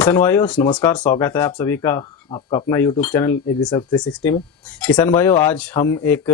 किसान भाइयों नमस्कार, स्वागत है आप सभी का आपका अपना यूट्यूब चैनल एग्रीसर्च 360 में। किसान भाइयों आज हम एक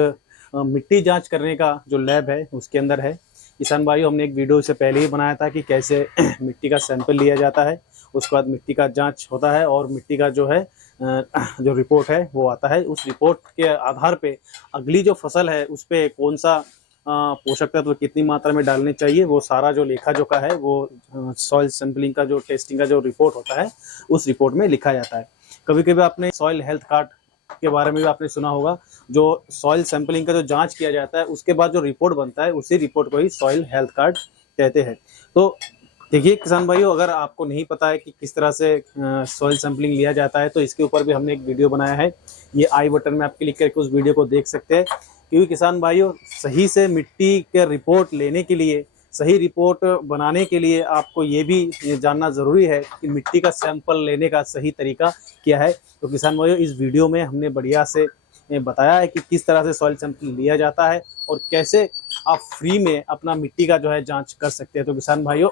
मिट्टी जांच करने का जो लैब है उसके अंदर है। किसान भाइयों हमने एक वीडियो से पहले ही बनाया था कि कैसे मिट्टी का सैंपल लिया जाता है, उसके बाद मिट्टी का जांच होता है और मिट्टी का जो है जो रिपोर्ट है वो आता है। उस रिपोर्ट के आधार पे अगली जो फसल है उस पर कौन सा पोषक तत्व कितनी मात्रा में डालने चाहिए वो सारा जो लेखा जोखा है वो सॉइल सैंपलिंग का जो टेस्टिंग का जो रिपोर्ट होता है उस रिपोर्ट में लिखा जाता है। कभी कभी आपने सॉइल हेल्थ कार्ड के बारे में भी आपने सुना होगा। जो सॉइल सैंपलिंग का जो जांच किया जाता है उसके बाद जो रिपोर्ट बनता है उसी रिपोर्ट को ही सॉइल हेल्थ कार्ड कहते हैं। तो देखिए किसान भाइयों, अगर आपको नहीं पता है कि किस तरह से सॉइल सैंपलिंग लिया जाता है तो इसके ऊपर भी हमने एक वीडियो बनाया है। ये आई बटन में आप क्लिक करके उस वीडियो को देख सकते हैं। क्योंकि किसान भाइयों सही से मिट्टी के रिपोर्ट लेने के लिए, सही रिपोर्ट बनाने के लिए आपको ये भी जानना ज़रूरी है कि मिट्टी का सैंपल लेने का सही तरीका क्या है। तो किसान भाइयों इस वीडियो में हमने बढ़िया से बताया है कि किस तरह से सॉइल सैंपल लिया जाता है और कैसे आप फ्री में अपना मिट्टी का जो है जांच कर सकते हैं। तो किसान भाइयों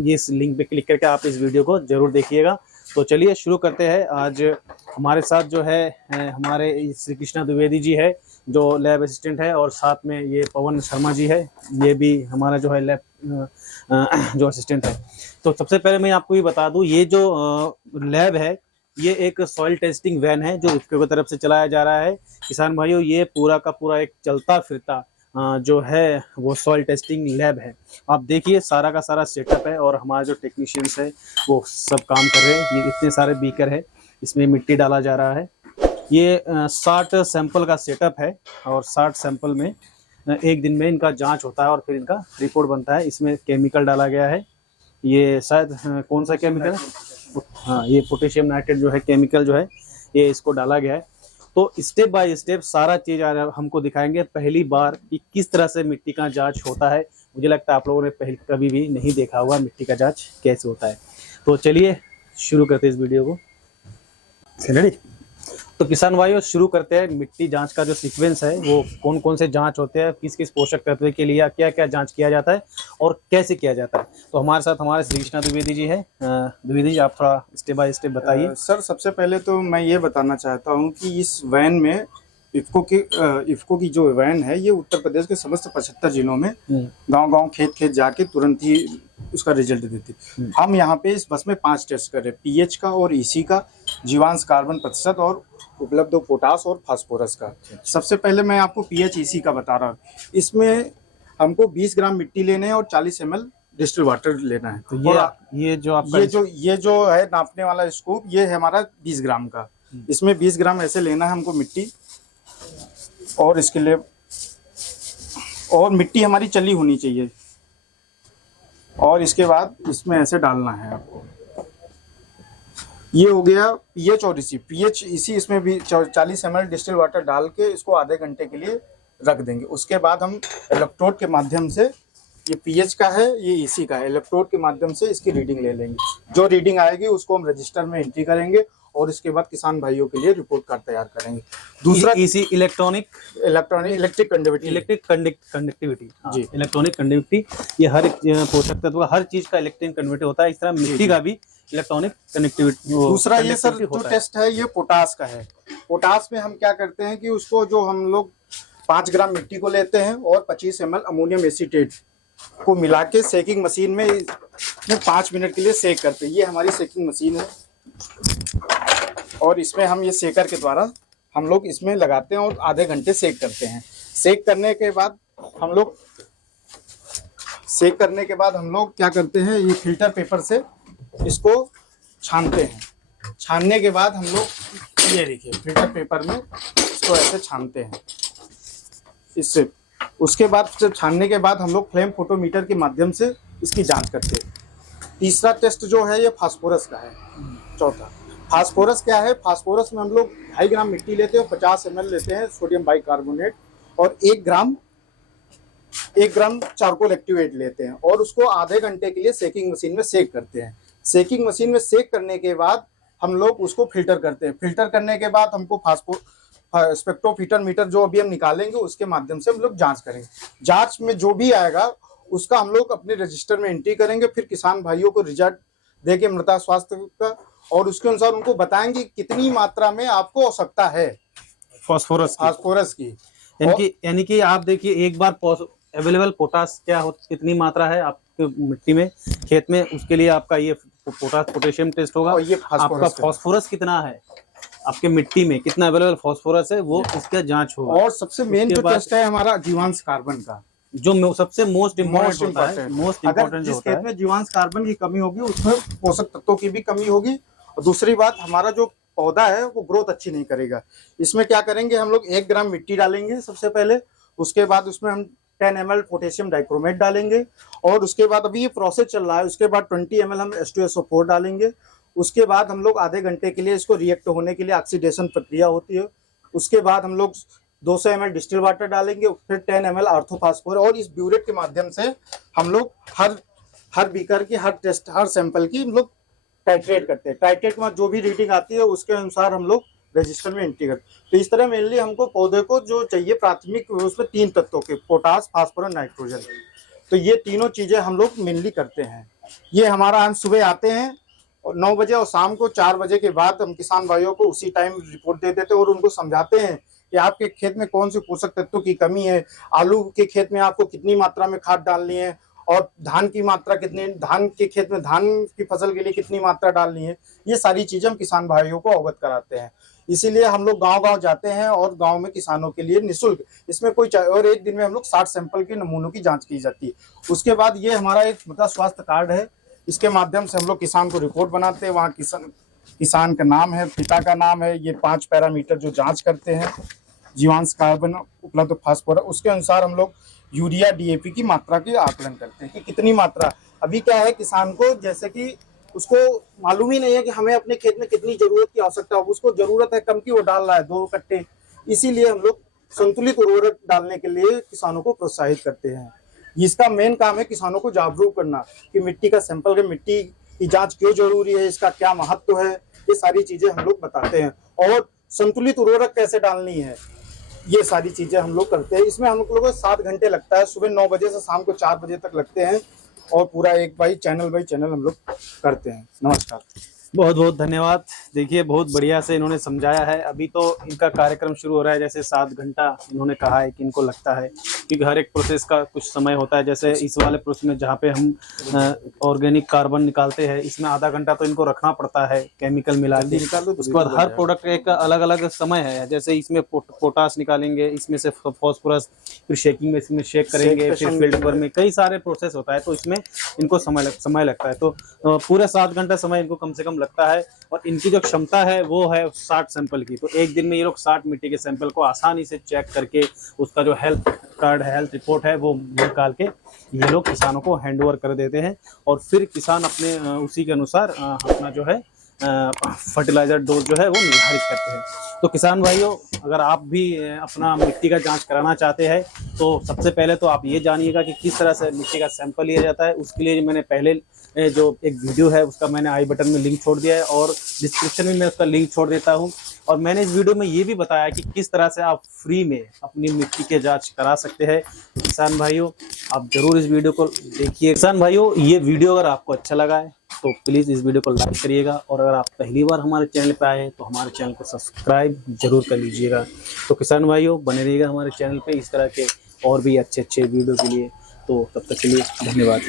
ये इस लिंक पे क्लिक करके आप इस वीडियो को जरूर देखिएगा। तो चलिए शुरू करते हैं। आज हमारे साथ जो है हमारे श्री कृष्णा द्विवेदी जी है जो लैब असिस्टेंट है, और साथ में ये पवन शर्मा जी है, ये भी हमारा जो है लैब जो असिस्टेंट है। तो सबसे पहले मैं आपको ये बता दूं, ये जो लैब है ये एक सॉइल टेस्टिंग वैन है जो इफ्को की तरफ से चलाया जा रहा है। किसान भाइयों ये पूरा का पूरा एक चलता फिरता जो है वो सॉइल टेस्टिंग लैब है। आप देखिए सारा का सारा सेटअप है और हमारे जो टेक्नीशियंस है वो सब काम कर रहे हैं। ये इतने सारे बीकर है, इसमें मिट्टी डाला जा रहा है। ये 60 सैंपल का सेटअप है और 60 सैंपल में एक दिन में इनका जांच होता है और फिर इनका रिपोर्ट बनता है। इसमें केमिकल डाला गया है, ये शायद कौन सा केमिकल है, हाँ ये पोटेशियम नाइट्रेट जो है केमिकल जो है ये इसको डाला गया है। तो स्टेप बाय स्टेप सारा चीज़ हमको दिखाएंगे पहली बार कि किस तरह से मिट्टी का जांच होता है। मुझे लगता है आप लोगों ने पहले कभी भी नहीं देखा होगा मिट्टी का जांच कैसे होता है। तो चलिए शुरू करते हैं इस वीडियो को। रेडी? तो किसान भाइयों शुरू करते हैं। मिट्टी जांच का जो सीक्वेंस है वो कौन कौन से जांच होते हैं, किस किस पोषक तत्व के लिए क्या क्या जांच किया जाता है और कैसे किया जाता है। तो हमारे साथ हमारे श्री कृष्णा द्विवेदी जी है। द्विवेदी जी आप थोड़ा स्टेप बाय स्टेप बताइए। सर सबसे पहले तो मैं ये बताना चाहता हूँ कि इस वैन में इफ्को की जो वैन है ये उत्तर प्रदेश के समस्त 75 जिलों में गांव-गांव खेत जाके तुरंत ही उसका रिजल्ट देती। हम यहाँ पे इस बस में 5 टेस्ट कर रहे हैं, पीएच का और ईसी का, जीवांश कार्बन प्रतिशत और उपलब्ध पोटास और फास्फोरस का। सबसे पहले मैं आपको पीएच ईसी का बता रहा हूँ। इसमें हमको 20 ग्राम मिट्टी लेने हैं और 40 ml डिस्टिल वाटर लेना है। तो ये जो आपका ये जो है नापने वाला स्कूप ये है हमारा 20 ग्राम का। इसमें 20 ग्राम ऐसे लेना है हमको मिट्टी, और इसके लिए और मिट्टी हमारी चली होनी चाहिए। और इसके बाद इसमें ऐसे डालना है आपको। ये हो गया पीएच और इसी पीएच इसी इसमें भी 40 ml डिस्टिल वाटर डाल के इसको आधे घंटे के लिए रख देंगे। उसके बाद हम इलेक्ट्रोड के माध्यम से, ये पीएच का है ये इसी का है, इलेक्ट्रोड के माध्यम से इसकी रीडिंग ले लेंगे। जो रीडिंग आएगी उसको हम रजिस्टर में एंट्री करेंगे और इसके बाद किसान भाइयों के लिए रिपोर्ट कार्ड तैयार करेंगे। दूसरा इसी इलेक्ट्रिक कंडक्टिविटी जी, इलेक्ट्रॉनिक कंडक्टिविटी ये हर पोषक तत्व हर चीज का इलेक्ट्रिक कन्वर्टिव होता है। इस तरह मिट्टी का भी इलेक्ट्रॉनिक कनेक्टिविटी। दूसरा ये सर जो टेस्ट है ये पोटास का है। पोटास में हम क्या करते हैं कि उसको जो हम लोग 5 ग्राम मिट्टी को लेते हैं और 25 ml अमोनियम एसीटेट को मिला के सेकिंग मशीन में 5 मिनट के लिए सेक करते हैं। ये हमारी सेकिंग मशीन है और इसमें हम ये सेकर के द्वारा हम लोग इसमें लगाते हैं और आधे घंटे सेक करते हैं। सेक करने के बाद हम लोग क्या करते हैं, ये फिल्टर पेपर से इसको छानते हैं। छानने के बाद हम लोग ये देखिए फिल्टर पेपर में इसको ऐसे छानते हैं इससे। उसके बाद जब छानने के बाद हम लोग फ्लेम फोटोमीटर के माध्यम से इसकी जांच करते हैं। तीसरा टेस्ट जो है ये फास्फोरस का है। चौथा फास्फोरस क्या है, फास्फोरस में हम लोग 2.5 ग्राम मिट्टी लेते हैं, 50 ml लेते हैं सोडियम बाइकार्बोनेट और 1 ग्राम चारकोल एक्टिवेट लेते हैं और उसको आधे घंटे के लिए सेकिंग मशीन में सेक करते हैं। सेकिंग मशीन में सेक करने के बाद हम लोग उसको फिल्टर करते हैं। फिल्टर करने के बाद हमको स्पेक्ट्रोफिटर मीटर जो अभी हम निकालेंगे उसके माध्यम से हम लोग जांच करेंगे। जांच में जो भी आएगा उसका हम लोग अपने रजिस्टर में एंट्री करेंगे। फिर किसान भाइयों को देके मृदा स्वास्थ्य का, और उसके अनुसार उनको बताएंगे कितनी मात्रा में आपको आवश्यकता है फास्फोरस की। फास्फोरस की। यानी कि आप देखिए एक बार अवेलेबल पोटास क्या हो, कितनी मात्रा है आपके मिट्टी में, खेत में, उसके लिए आपका ये पोटेशियम टेस्ट होगा। और ये आपका फास्फोरस कितना है, आपके मिट्टी में कितना अवेलेबल फास्फोरस है, वो इसका जांच होगा। और सबसे मेन जो टेस्ट है हमारा जीवांश कार्बन का, जो सबसे मोस्ट मोस्ट इम्पोर्टेंट होता है, मोस्ट अगर इम्पोर्टेंट जिस जो होता खेत है। में जीवांश कार्बन की कमी होगी उसमें पोषक तत्वों की भी कमी होगी, और दूसरी बात हमारा जो पौधा है वो ग्रोथ अच्छी नहीं करेगा। इसमें क्या करेंगे हम लोग, 1 ग्राम मिट्टी डालेंगे सबसे पहले, उसके बाद उसमें हम 10 ml पोटेशियम डाइक्रोमेट डालेंगे, और उसके बाद अभी ये प्रोसेस चल रहा है, उसके बाद 20 ml हम H2SO4 डालेंगे। उसके बाद हम लोग आधे घंटे के लिए इसको रिएक्ट होने के लिए ऑक्सीडेशन प्रक्रिया होती है। उसके बाद हम लोग 200 ml डिस्टिल वाटर डालेंगे, फिर 10 ml आर्थोफॉस्फोर, और इस ब्यूरेट के माध्यम से हम लोग हर बीकर की, हर सैंपल की हम लोग टाइट्रेट करते हैं। टाइट्रेट में जो भी रीडिंग आती है उसके अनुसार हम लोग रजिस्टर में एंट्री करते हैं। तो इस तरह मेनली हमको पौधे को जो चाहिए प्राथमिक उसमें 3 तत्वों के, पोटास, फास्फोरस, नाइट्रोजन, तो ये तीनों चीजें हम लोग मेनली करते हैं। ये हमारा हम सुबह आते हैं और 9 बजे, और शाम को 4 बजे के बाद हम किसान भाइयों को उसी टाइम रिपोर्ट दे देते हैं, और उनको समझाते हैं कि आपके खेत में कौन से पोषक तत्वों की कमी है, आलू के खेत में आपको कितनी मात्रा में खाद डालनी है, और धान की मात्रा कितनी, धान के खेत में धान की फसल के लिए कितनी मात्रा डालनी है। ये सारी चीजें हम किसान भाइयों को अवगत कराते हैं। इसीलिए हम लोग गांव-गांव जाते हैं और गांव में किसानों के लिए निःशुल्क, इसमें कोई, और एक दिन में हम लोग 60 सैंपल के नमूनों की जांच की जाती है। उसके बाद ये हमारा एक मृदा स्वास्थ्य कार्ड है, इसके माध्यम से हम लोग किसान को रिपोर्ट बनाते हैं। वहाँ किसान का नाम है, पिता का नाम है, ये 5 पैरामीटर जो जांच करते हैं, जीवांश कार्बन, उपलब्ध फास्फोरस, उसके अनुसार हम लोग यूरिया, DAP की मात्रा की आकलन करते हैं कि कितनी मात्रा। अभी क्या है, किसान को जैसे कि उसको मालूम ही नहीं है कि हमें अपने खेत में कितनी जरूरत की आवश्यकता हो, उसको जरूरत है कम की, वो डाल रहा है 2 कट्टे। इसीलिए हम लोग संतुलित उर्वरक डालने के लिए किसानों को प्रोत्साहित करते हैं। इसका मेन काम है किसानों को जागरूक करना कि मिट्टी का सैंपल के, मिट्टी की जांच क्यों जरूरी है, इसका क्या महत्व है, ये सारी चीजें हम लोग बताते हैं। और संतुलित उर्वरक कैसे डालनी है, ये सारी चीजें हम लोग करते हैं। इसमें हम लोगों को 7 घंटे लगता है, सुबह 9 बजे से शाम को 4 बजे तक लगते हैं, और पूरा एक बाई चैनल हम लोग करते हैं। नमस्कार, बहुत बहुत धन्यवाद। देखिए बहुत बढ़िया से इन्होंने समझाया है। अभी तो इनका कार्यक्रम शुरू हो रहा है, जैसे 7 घंटा इन्होंने कहा है कि इनको लगता है, क्योंकि हर एक प्रोसेस का कुछ समय होता है। जैसे इस वाले प्रोसेस में जहाँ पे हम ऑर्गेनिक कार्बन निकालते हैं, इसमें आधा घंटा तो इनको रखना पड़ता है केमिकल मिला के। उसके बाद हर प्रोडक्ट एक अलग अलग समय है, जैसे इसमें पोटास निकालेंगे, इसमें से फास्फोरस, फिर शेकिंग में इसमें शेक करेंगे, फिर फिल्टर में, कई सारे प्रोसेस होता है, तो इसमें इनको समय लगता है। तो पूरे 7 घंटा समय इनको कम से कम लगता है। और इनकी जो क्षमता है वो है 60 सैंपल की। तो एक दिन में ये लोग 60 मिट्टी के सैंपल को आसानी से चेक करके उसका जो हेल्थ कार्ड है, हेल्थ रिपोर्ट है, वो निकाल के ये लोग किसानों को हैंड ओवर कर देते हैं। और फिर किसान अपने उसी के अनुसार अपना जो है फर्टिलाइजर डोज जो है वो निर्धारित करते हैं। तो किसान भाइयों, अगर आप भी अपना मिट्टी का जांच कराना चाहते हैं तो सबसे पहले तो आप ये जानिएगा कि किस तरह से मिट्टी का सैंपल लिया जाता है। उसके लिए मैंने पहले जो एक वीडियो है उसका मैंने आई बटन में लिंक छोड़ दिया है, और डिस्क्रिप्शन में मैं उसका लिंक छोड़ देता हूँ। और मैंने इस वीडियो में ये भी बताया कि किस तरह से आप फ्री में अपनी मिट्टी के जांच करा सकते हैं। किसान भाइयों, आप जरूर इस वीडियो को देखिए। किसान भाइयों, ये वीडियो अगर आपको अच्छा लगा है तो प्लीज़ इस वीडियो को लाइक करिएगा, और अगर आप पहली बार हमारे चैनल पे आए हैं तो हमारे चैनल को सब्सक्राइब जरूर कर लीजिएगा। तो किसान भाइयों, बने रहिएगा हमारे चैनल पे इस तरह के और भी अच्छे वीडियो के लिए। तो तब तक के लिए धन्यवाद।